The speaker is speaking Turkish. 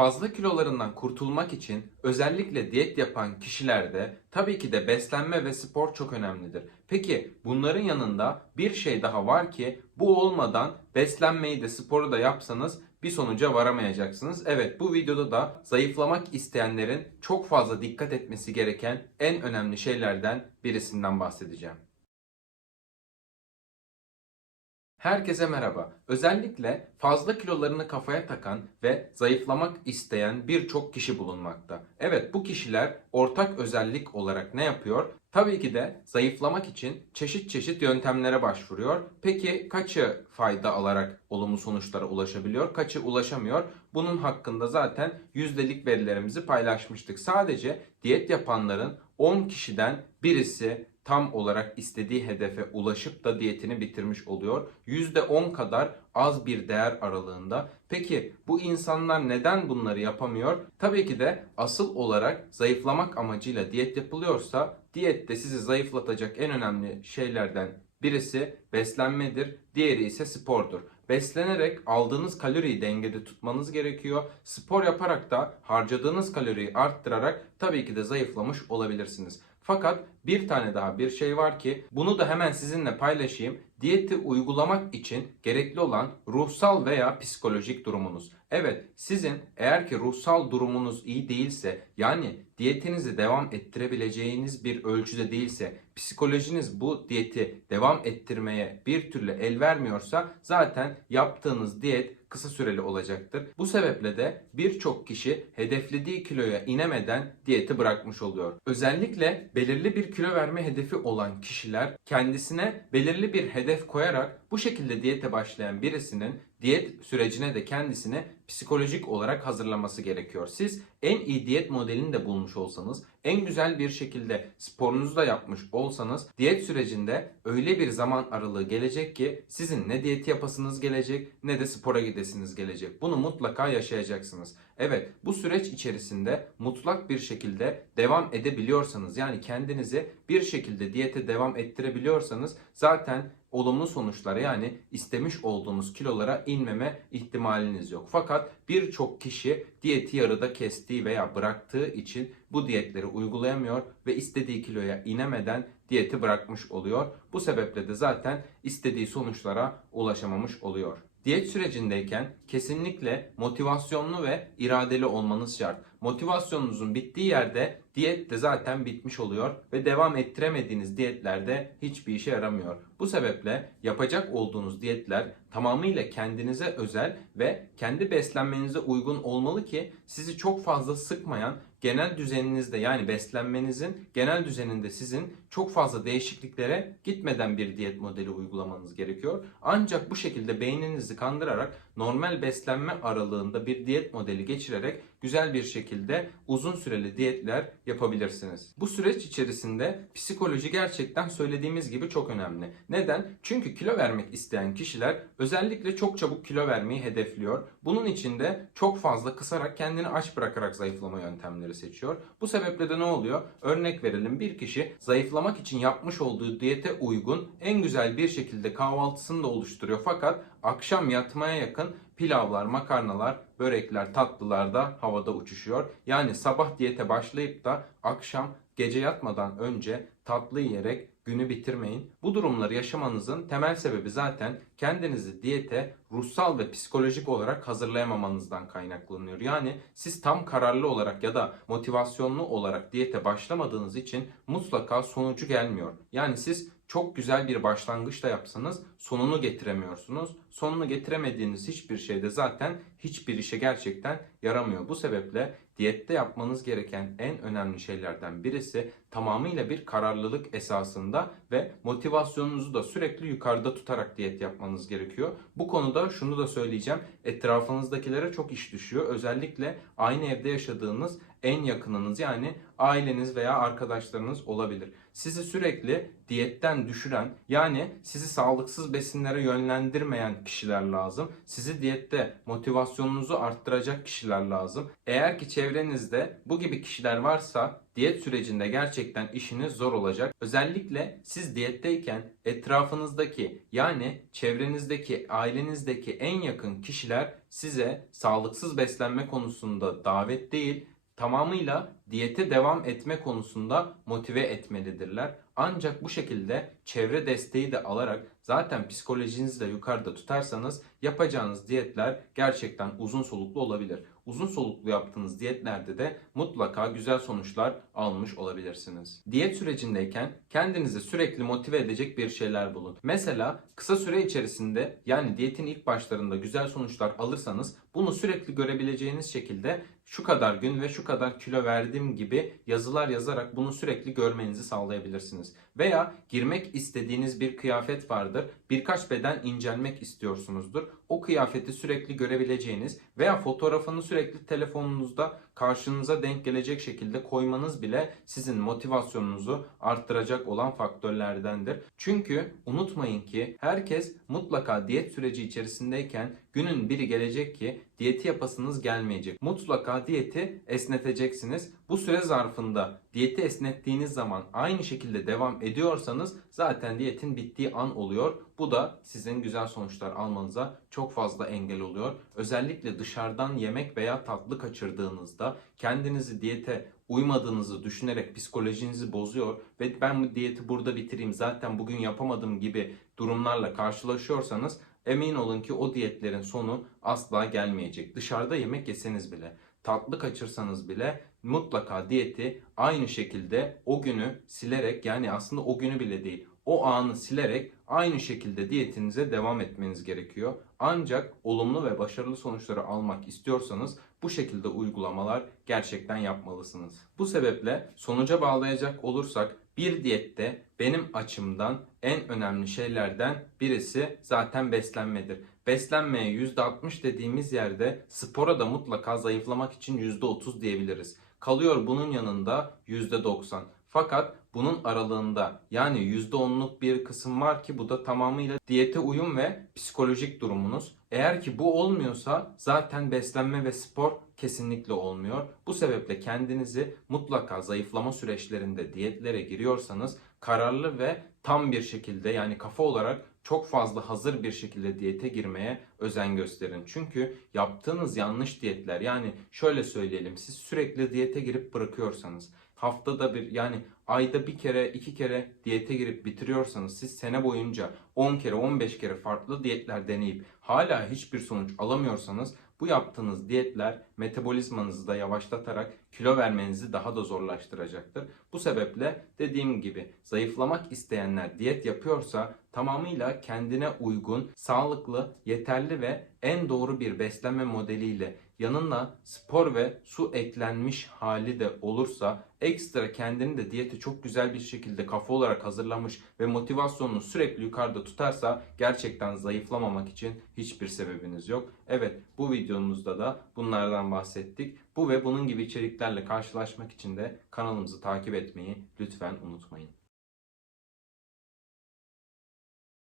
Fazla kilolarından kurtulmak için özellikle diyet yapan kişilerde tabii ki de beslenme ve spor çok önemlidir. Peki bunların yanında bir şey daha var ki bu olmadan beslenmeyi de sporu da yapsanız bir sonuca varamayacaksınız. Evet bu videoda da zayıflamak isteyenlerin çok fazla dikkat etmesi gereken en önemli şeylerden birisinden bahsedeceğim. Herkese merhaba. Özellikle fazla kilolarını kafaya takan ve zayıflamak isteyen birçok kişi bulunmakta. Evet bu kişiler ortak özellik olarak ne yapıyor? Tabii ki de zayıflamak için çeşit çeşit yöntemlere başvuruyor. Peki kaçı fayda alarak olumlu sonuçlara ulaşabiliyor, kaçı ulaşamıyor? Bunun hakkında zaten yüzdelik verilerimizi paylaşmıştık. Sadece diyet yapanların 10 kişiden birisi tam olarak istediği hedefe ulaşıp da diyetini bitirmiş oluyor. %10 kadar az bir değer aralığında. Peki bu insanlar neden bunları yapamıyor? Tabii ki de asıl olarak zayıflamak amacıyla diyet yapılıyorsa diyette sizi zayıflatacak en önemli şeylerden birisi beslenmedir, diğeri ise spordur. Beslenerek aldığınız kaloriyi dengede tutmanız gerekiyor. Spor yaparak da harcadığınız kaloriyi arttırarak tabii ki de zayıflamış olabilirsiniz. Fakat bir tane daha bir şey var ki bunu da hemen sizinle paylaşayım. Diyeti uygulamak için gerekli olan ruhsal veya psikolojik durumunuz. Evet sizin eğer ki ruhsal durumunuz iyi değilse yani diyetinizi devam ettirebileceğiniz bir ölçüde değilse psikolojiniz bu diyeti devam ettirmeye bir türlü el vermiyorsa zaten yaptığınız diyet kısa süreli olacaktır. Bu sebeple de birçok kişi hedeflediği kiloya inemeden diyeti bırakmış oluyor. Özellikle belirli bir kilo verme hedefi olan kişiler kendisine belirli bir hedef koyarak bu şekilde diyete başlayan birisinin diyet sürecine de kendisini psikolojik olarak hazırlaması gerekiyor. Siz en iyi diyet modelini de bulmuş olsanız, en güzel bir şekilde sporunuzu da yapmış olsanız diyet sürecinde öyle bir zaman aralığı gelecek ki sizin ne diyet yapasınız gelecek ne de spora gidesiniz gelecek. Bunu mutlaka yaşayacaksınız. Evet bu süreç içerisinde mutlak bir şekilde devam edebiliyorsanız yani kendinizi bir şekilde diyete devam ettirebiliyorsanız zaten olumlu sonuçlara yani istemiş olduğunuz kilolara inmeme ihtimaliniz yok. Fakat birçok kişi diyeti yarıda kestiği veya bıraktığı için bu diyetleri uygulayamıyor ve istediği kiloya inemeden diyeti bırakmış oluyor. Bu sebeple de zaten istediği sonuçlara ulaşamamış oluyor. Diyet sürecindeyken kesinlikle motivasyonlu ve iradeli olmanız şart. Motivasyonunuzun bittiği yerde diyet de zaten bitmiş oluyor ve devam ettiremediğiniz diyetlerde hiçbir işe yaramıyor. Bu sebeple yapacak olduğunuz diyetler tamamıyla kendinize özel ve kendi beslenmenize uygun olmalı ki sizi çok fazla sıkmayan genel düzeninizde yani beslenmenizin genel düzeninde sizin çok fazla değişikliklere gitmeden bir diyet modeli uygulamanız gerekiyor. Ancak bu şekilde beyninizi kandırarak normal beslenme aralığında bir diyet modeli geçirerek güzel bir şekilde uzun süreli diyetler yapabilirsiniz. Bu süreç içerisinde psikoloji gerçekten söylediğimiz gibi çok önemli. Neden? Çünkü kilo vermek isteyen kişiler özellikle çok çabuk kilo vermeyi hedefliyor. Bunun için de çok fazla kısarak kendini aç bırakarak zayıflama yöntemleri seçiyor. Bu sebeple de ne oluyor? Örnek verelim bir kişi zayıflamak için yapmış olduğu diyete uygun en güzel bir şekilde kahvaltısını da oluşturuyor fakat akşam yatmaya yakın pilavlar, makarnalar, börekler, tatlılar da havada uçuşuyor. Yani sabah diyete başlayıp da akşam gece yatmadan önce tatlı yiyerek günü bitirmeyin. Bu durumları yaşamanızın temel sebebi zaten kendinizi diyete ruhsal ve psikolojik olarak hazırlayamamanızdan kaynaklanıyor. Yani siz tam kararlı olarak ya da motivasyonlu olarak diyete başlamadığınız için mutlaka sonucu gelmiyor. Yani siz çok güzel bir başlangıç da yapsanız sonunu getiremiyorsunuz. Sonunu getiremediğiniz hiçbir şeyde zaten hiçbir işe gerçekten yaramıyor. Bu sebeple diyette yapmanız gereken en önemli şeylerden birisi tamamıyla bir kararlılık esasında ve motivasyonunuzu da sürekli yukarıda tutarak diyet yapmanız gerekiyor. Bu konuda şunu da söyleyeceğim. Etrafınızdakilere çok iş düşüyor. Özellikle aynı evde yaşadığınız en yakınınız yani aileniz veya arkadaşlarınız olabilir. Sizi sürekli diyetten düşüren yani sizi sağlıksız besinlere yönlendirmeyen kişiler lazım. Sizi diyette motivasyonunuzu arttıracak kişiler lazım. Eğer ki çevrenizde bu gibi kişiler varsa diyet sürecinde gerçekten işiniz zor olacak. Özellikle siz diyetteyken etrafınızdaki yani çevrenizdeki, ailenizdeki en yakın kişiler size sağlıksız beslenme konusunda davet değil, tamamıyla diyete devam etme konusunda motive etmelidirler. Ancak bu şekilde çevre desteği de alarak zaten psikolojinizi de yukarıda tutarsanız yapacağınız diyetler gerçekten uzun soluklu olabilir. Uzun soluklu yaptığınız diyetlerde de mutlaka güzel sonuçlar almış olabilirsiniz. Diyet sürecindeyken kendinizi sürekli motive edecek bir şeyler bulun. Mesela kısa süre içerisinde yani diyetin ilk başlarında güzel sonuçlar alırsanız bunu sürekli görebileceğiniz şekilde şu kadar gün ve şu kadar kilo verdim gibi yazılar yazarak bunu sürekli görmenizi sağlayabilirsiniz. Veya girmek istediğiniz bir kıyafet vardır. Birkaç beden incelmek istiyorsunuzdur. O kıyafeti sürekli görebileceğiniz veya fotoğrafını sürekli telefonunuzda karşınıza denk gelecek şekilde koymanız bile sizin motivasyonunuzu arttıracak olan faktörlerdendir. Çünkü unutmayın ki herkes mutlaka diyet süreci içerisindeyken günün biri gelecek ki diyeti yapasınız gelmeyecek. Mutlaka diyeti esneteceksiniz. Bu süre zarfında diyeti esnettiğiniz zaman aynı şekilde devam ediyorsanız zaten diyetin bittiği an oluyor. Bu da sizin güzel sonuçlar almanıza çok fazla engel oluyor. Özellikle dışarıdan yemek veya tatlı kaçırdığınızda kendinizi diyete uymadığınızı düşünerek psikolojinizi bozuyor ve ben bu diyeti burada bitireyim zaten bugün yapamadım gibi durumlarla karşılaşıyorsanız emin olun ki o diyetlerin sonu asla gelmeyecek. Dışarıda yemek yeseniz bile, tatlı kaçırsanız bile mutlaka diyeti aynı şekilde o günü silerek yani aslında o günü bile değil o anı silerek aynı şekilde diyetinize devam etmeniz gerekiyor. Ancak olumlu ve başarılı sonuçları almak istiyorsanız bu şekilde uygulamalar gerçekten yapmalısınız. Bu sebeple sonuca bağlayacak olursak bir diyette benim açımdan en önemli şeylerden birisi zaten beslenmedir. Beslenmeye %60 dediğimiz yerde spora da mutlaka zayıflamak için %30 diyebiliriz. Kalıyor bunun yanında %90. Fakat bunun aralığında yani %10'luk bir kısım var ki bu da tamamıyla diyete uyum ve psikolojik durumunuz. Eğer ki bu olmuyorsa zaten beslenme ve spor kesinlikle olmuyor. Bu sebeple kendinizi mutlaka zayıflama süreçlerinde diyetlere giriyorsanız kararlı ve tam bir şekilde yani kafa olarak çok fazla hazır bir şekilde diyete girmeye özen gösterin. Çünkü yaptığınız yanlış diyetler yani şöyle söyleyelim siz sürekli diyete girip bırakıyorsanız haftada bir yani ayda bir kere iki kere diyete girip bitiriyorsanız siz sene boyunca 10 kere 15 kere farklı diyetler deneyip hala hiçbir sonuç alamıyorsanız bu yaptığınız diyetler metabolizmanızı da yavaşlatarak kilo vermenizi daha da zorlaştıracaktır. Bu sebeple dediğim gibi zayıflamak isteyenler diyet yapıyorsa tamamıyla kendine uygun, sağlıklı, yeterli ve en doğru bir beslenme modeliyle yanına spor ve su eklenmiş hali de olursa ekstra kendini de diyete çok güzel bir şekilde kafa olarak hazırlamış ve motivasyonunu sürekli yukarıda tutarsa gerçekten zayıflamamak için hiçbir sebebiniz yok. Evet bu videomuzda da bunlardan bahsettik. Bu ve bunun gibi içeriklerle karşılaşmak için de kanalımızı takip etmeyi lütfen unutmayın.